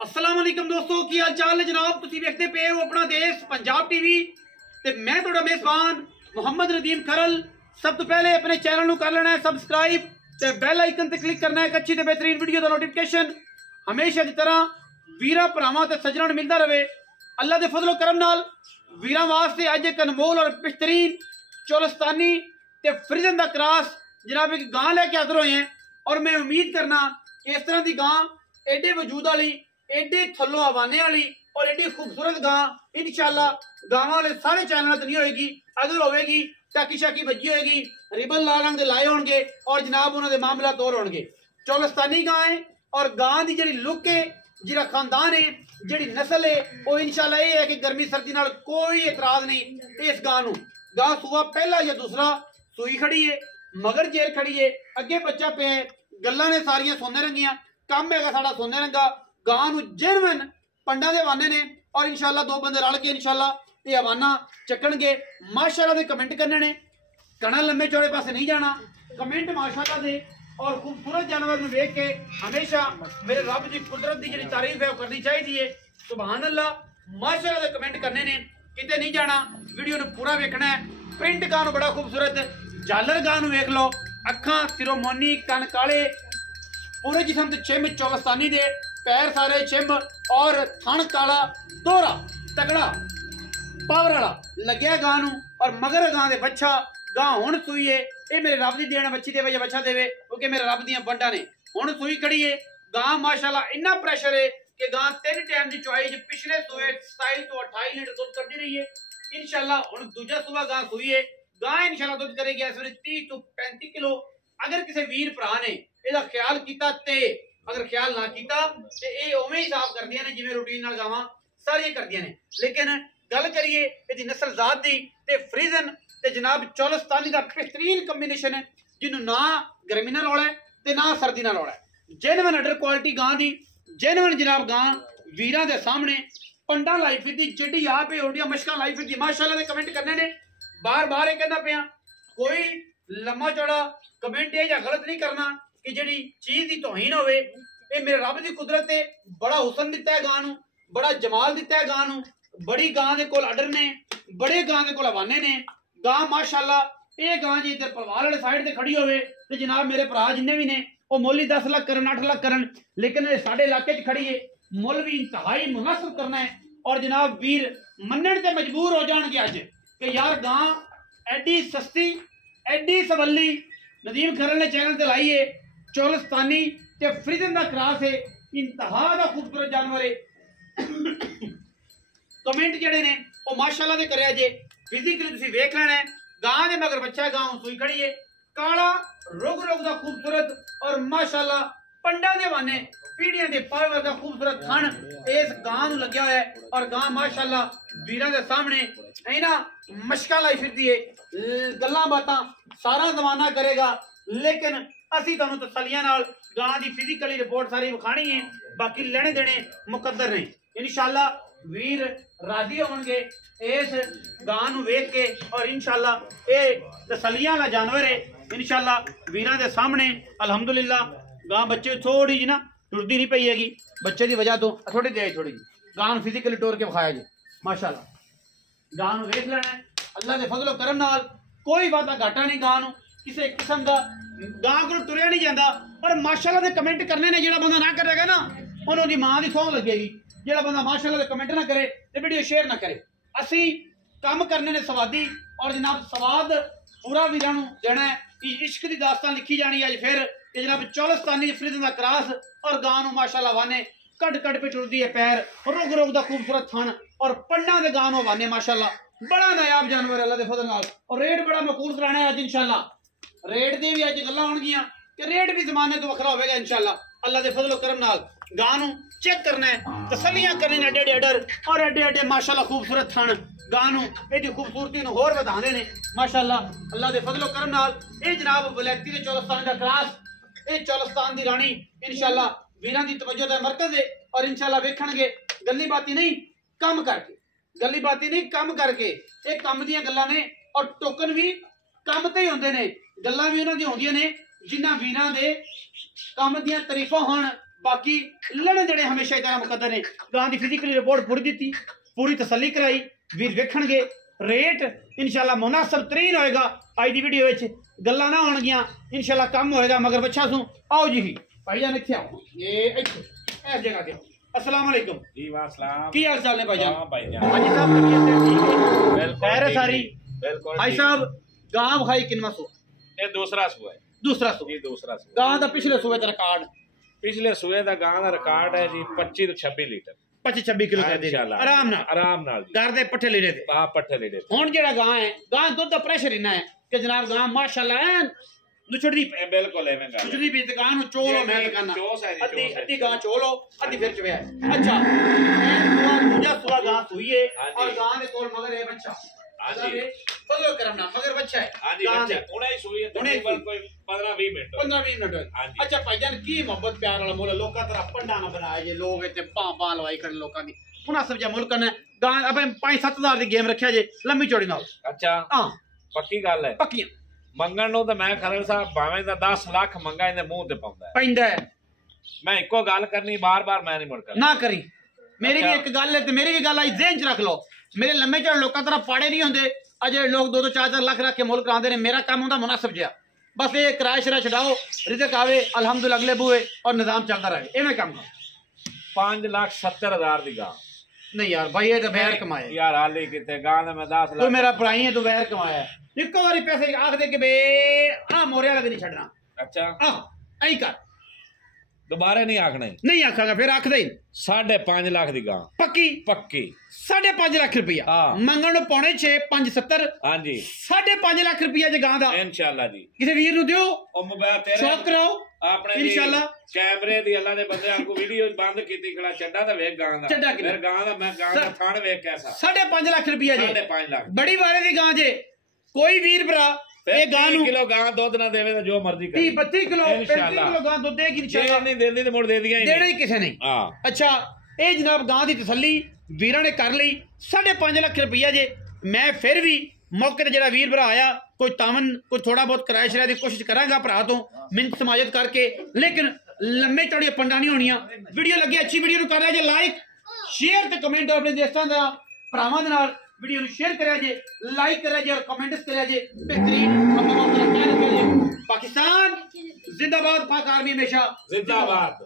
अस्सलाम वालेकुम दोस्तों की हाल चाल है जनाब। तुसी देखते पे हो अपना देश पंजाब टीवी ते मैं थोड़ा मेजबान मोहम्मद नदीम खरल। सब तो पहले अपने चैनल ਨੂੰ कर लेना है सबसक्राइब ते बेल आइकन ते क्लिक करना है अच्छी ते बेहतरीन वीडियो का नोटिफिकेशन हमेशा की तरह वीरा भरावां ते सज्जणां ਨੂੰ मिलता रहे। अल्लाह के फजलो करम नाल वीरां वास्ते अज एक अनमोल और बेहतरीन चोलस्तानी ते फ्रिजन का क्रॉस जनाब एक गां लेके हाजिर होए हैं और मैं उम्मीद करना कि इस तरह की गां एडे वजूद वाली एडे थल्लों हवाने वाली और एडी खूबसूरत गां इंशाल्लाह गांव वाले सारे चैनलों तो नहीं होएगी। अगर होएगी टाकी शाकी बजी होएगी, रिबन लाल रंग के लाए होंगे और जनाब उन्होंने मामला तौर होंगे। चौलस्तानी गां है और गां की जी लुक है, जिहड़ा खानदान है, जी नस्ल है, वो इंशाल्लाह ये है कि गर्मी सर्दी नाल कोई एतराज नहीं। इस गां नूं गां सूआ पहला या दूसरा सूई खड़ी है, मगर जेर खड़ी है, अगे बच्चा पे है, गल्लां ने सारियां सोने रंगियां, कम है साडा सोने रंगा। गां नूं जेनवन पंडा दे हवाने ने और इंशाल्लाह दो बंदे रल के इंशाल्लाह ये हवाना चकणगे। माशाल्लाह दे कमेंट करने ने, कणा लंबे चौड़े पासे नहीं जाना, कमेंट माशाल्लाह दे और खूबसूरत जानवर नूं वेख के हमेशा मेरे रब की कुदरत की जिहड़ी तारीफ है वो करनी चाहिए। सुभान अल्लाह माशाल्लाह दे कमेंट करने ने, किते नहीं जाना, वीडियो नूं पूरा वेखना है। प्रिंट गां नूं बड़ा खूबसूरत, झालर गां नूं वेख लो, अखां सिरों मोनी, कन काले, पूरे जिसम ते छिम चौलस्तानी दे, पैर सारे छिम और थण काला दोहरा तगड़ा पावर वाला लग्या गां नूं। और मगर गां दे बच्चा गां हुण सूई है, ये मेरे रब दी देन बच्ची देवे या बच्चा देवे क्योंकि मेरे रब दियां बंडा ने। हुण सूई खड़ी है गां माशाल्लाह, इन्ना प्रेशर है कि गां 3 टाइम की चुआई पिछले सूए 27 तो 28 लीटर दुध करती रही है। इंशाल्लाह हुण दूजा सूआ गां सूई है, गां इंशाल्लाह दुध करेगी इस वेले 30 तो 35 किलो। अगर किसी वीर भरा ने ਇਹਦਾ ख्याल किया ते अगर ख्याल ना किया ते ये उवें ही साफ करदियां ने जिवें रूटीन नाल गावां सारियां करदियां ने। लेकिन गल करिए इहदी नस्ल जात दी ते फ्रीजन ते जनाब चौलस्तानी दा बेहतरीन कॉम्बिनेशन है, जिन्हों ना गर्मी नाल रौला है ते ना सर्दी नाल रौला है। जेनवन अडर क्वालिटी गां दी, जेनवन जनाब गां वीरां दे सामने पंडा लाइफ दी जेडी आप है ओडिया मशका लाइफ दी माशाल्लाह दे कमेंट करने ने। बार बार ये कहना पिया कोई लम्मा चौड़ा कमेंट या गलत नहीं करना कि जी चीज की तोहीन होवे। ये मेरे रब की कुदरत है, बड़ा हुसन दिता है गां नूं, बड़ा जमाल दिता है गां नूं, बड़ी गां दे कोल अडर ने, बड़े गां दे कोल हवाने ने। गां माशाल्लाह ये गां जी इधर पलवार वाले साइड ते खड़ी होवे ते जनाब मेरे भरा जिन्ने भी ने वो मुल ही 10 लाख करन 8 लाख करन, लेकिन साडे इलाके च खड़ी है मुल भी इंतहाई मुनासिब करना है। और जनाब वीर मनण ते मजबूर हो जाणगे अज कि यार गां एडी सस्ती एडी सवली नदीम खरल ने चैनल ते लाई है। चौलस्तानी ते फ्रीजन का क्रॉस है, इंतहा दा खूबसूरत जानवर है। कमेंट जड़े ने वो माशाल्लाह दे करया जे, फिजिकली तुसी वेख लेना है। गां दे मगर बच्चा गां सूई खड़ी है, काला रोग रोग दा खूबसूरत और माशाल्लाह पंडा दे वाने पीढ़ियां दे पाए वर्गा खूबसूरत थण इस गां नूं लग्या होया है। और गां माशाल्लाह वीरां दे सामने इना मशका लाई फिरदी है, गल्लां बातां सारा जमाना करेगा, लेकिन असी तुहानू तसलियां नाल गां दी फिजिकली रिपोर्ट सारी विखाणी है, बाकी लेने देने मुकद्दर ने। इंशाल्लाह वीर राजी होणगे इस गां नूं वेख के और इंशाल्लाह ये तसलियां वाला जानवर है। इंशाल्लाह वीरां दे सामने अल्हम्दुलिल्लाह गां बच्चे थोड़ी जी ना टुरदी नहीं पई हैगी, बच्चे की वजह तो थोड़ी देर थोड़ी गां नूं फिजिकली टोर के विखाया जी। माशाल्लाह गां नूं वेख लेना है, अल्लाह दे फजलो करम नाल कोई वादा घाटा नहीं गां नूं किसी किस्म का, गां को तुरया नहीं जाता। और माशाल्लाह दे कमेंट करने ने, जेड़ा बंदा ना करेगा ना उन्हों दी मां दी सौं लगेगी। जेड़ा बंदा माशाल्लाह दे कमेंट ना करे ते वीडियो शेयर ना करे। असी काम करने ने स्वादी और जनाब स्वाद पूरा वीरां नूं देना है। इश्क दी दास्तान लिखी जानी अज फिर कि जनाब चौलस्तानी फ्रीजन दा क्रॉस और गां नूं माशाल्लाह वाने कट कट पे टुरदी है, पैर रोग रोग दा खूबसूरत थण और पंडा दे गां नूं वाने माशाल्लाह बड़ा नायाब जानवर अल्लाह दे फजल नाल। और रेट बड़ा मकबूल कराना है अज इंशाल्लाह, रेट दी भी अज गल्लां होणगियां कि रेट भी जमाने तो वखरा होवेगा इंशाल्लाह अल्लाह दे फजलो करम नाल। गां नूं चेक करना है, तसलियां करने ने एडे अडर और एडे एडे माशाल्लाह खूबसूरत थण गां नूं एदी खूबसूरती नूं होर वधांदे ने माशाल्लाह अल्लाह दे फजलो करम नाल। ये जनाब वलैती दे चौलस्तान दा क्रॉस, ये चौलस्तान दी रानी इंशाल्लाह वीरां दी तवज्जो दा मरकज है। और इंशाल्लाह वेखणगे गल्ली बाती नहीं कम करके, गल्ली बाती नहीं कम करके, ये कम दियां गल्लां ने और टोकन भी कम ते ही होंदे ने, गल्लां भी उन्हां दी होंदियां ने जिन्हां वीरां दे कम दियां तारीफां होण बाकी लड़न जड़े हमेशा इतना मुकद्दर ने गां दी फिजिकली रिपोर्ट पूरी दी पूरी तसल्ली कराई वीर वेखणगे रेट इंशाल्लाह मुनासिब तरीन होएगा आज दी वीडियो विच गल्लां ना होणगियां इंशाल्लाह कम होएगा मगर बच्चा सू आओ जी भाईजान इत्थे आओ ये इत्थे इस जगह ते अस्सलाम वालेकुम जी वाह सलाम की हाल चाल ने भाईजान हां भाईजान हाजी साहब तबीयत से ठीक है बिल्कुल खैर है सारी बिल्कुल भाई साहब गांव खाई किनवा सू ये दूसरा सूआ है दूसरा सू जी दूसरा सूआ गां दा पिछले सूए दा रिकॉर्ड पिछले सूए दा गां दा रिकॉर्ड है जी 25 तो 26 लीटर 25-26 किलो कह दे इंशाल्लाह आराम नाल जी घर दे पट्ठे लेने थे हां पट्ठे ले दे हुन जेड़ा गां है गां दुध दा प्रेशर इना है कि जनाब गां माशाल्लाह एन नुचड़ी बिल्कुल एवें गल नुचड़ी भी दुकान नु चोलो मैं दुकाना चोस है जी अद्धी चोस है अद्धी गां चोलो अद्धी फिर चवे अच्छा दूजा सुआ गां सुइए और गां दे कोल मगर है बच्चा हां जी फजलो करम ना मगर बच्चा है हां जी बच्चा हुणे ही सुई है तकरीबन कोई 15-20 मिनट 15-20 मिनट हां जी अच्छा भाईजान की मोहब्बत प्यार वाला मोल लोका तरह पंडा ना बनाए जे लोग इते पां लवाई करन लोकां दी मुनासिब जा मुल्क ने गां अब 5-7 हज़ार दी गेम रखिया जे लंबी चौड़ी नाल अच्छा हां पक्की गल है पक्कियां मंगण नु तो मैं खरल साहब भावें दा 10 लाख मंगा इने मुंह ते पाउंदा है पैंदा है मैं इको गल करनी बार-बार मैं नहीं मुड़ कर ना करी मेरी भी एक गल है ते मेरी भी गल आई ज़हन च रख लो मेरे लम्बे चौड़े लोकां तरह पाड़े नहीं होंदे अजे लोग 2-2 4-4 लाख रख के मुल्क करांदे ने मेरा काम होंदा मुनासिब जिहा बस ये किराया शरा छड़ाओ रिज़्क आवे अल्हम्दुलिल्लाह अगले बुए और निजाम चलता रहे एवें काम कर 5,70,000 दी गां नहीं यार भाई ये तो वैर कमाए यार हाली किते गां दा मैं 10 तू लाख मेरा भराई है तू वैर कमाया इक्को बारी पैसे आख दे के बे आ मोरिया लग नहीं छड़ना अच्छा आ ऐ कर दोबारा नहीं आखना नहीं आखागा फिर आख दे 5.5 लाख दी गां पक्की पक्की 5.5 लाख रुपया हाँ। मंगण नु पौने 6 570 हां जी 5.5 लाख रुपया जे गां दा इंशाल्लाह जी किसी वीर नु दियो ओ मोबाइल तेरे शौक कराओ अपने इंशाल्लाह कैमरे दी अल्लाह दे बंदे आंकू वीडियो बंद कीती खड़ा चड्डा दा वेख गां दा चड्डा कितना? फिर गां दा मैं गां दा थान वेख कैसा 5.5 लाख रुपया जे 5.5 लाख बड़ी वारे दी गां जे कोई वीर भरा ये गां नु किलो गां दूध ना देवे तो जो मर्जी करे 30-32 किलो 35 इंशाल्लाह। किलो गां दूध देगी जे इंशाल्लाह नहीं देंदी ते मुड़ दे दिया ही देना नहीं ही किसे नहीं हां अच्छा ये जनाब गां दी तसल्ली वीरां ने कर ली 5.5 लाख रुपया जे मैं फिर भी मौके ते जेड़ा वीर भरा आया कोई तावन कोई थोड़ा बहुत किराया शराया दी कोशिश करांगा भरा तो मिन्नत समाजत करके लेकिन लम्बे चौड़े पंडा नहीं होनियां वीडियो लगी अच्छी वीडियो नु कर लिया जे लाइक शेयर ते कमेंट अपने दोस्तां दा भरावां दे नाल वीडियो नु शेयर करिया जे लाइक करिया जे और कमेंट्स करिया जे बेहतरीन अपना पाकिस्तान जिंदाबाद पाक आर्मी हमेशा जिंदाबाद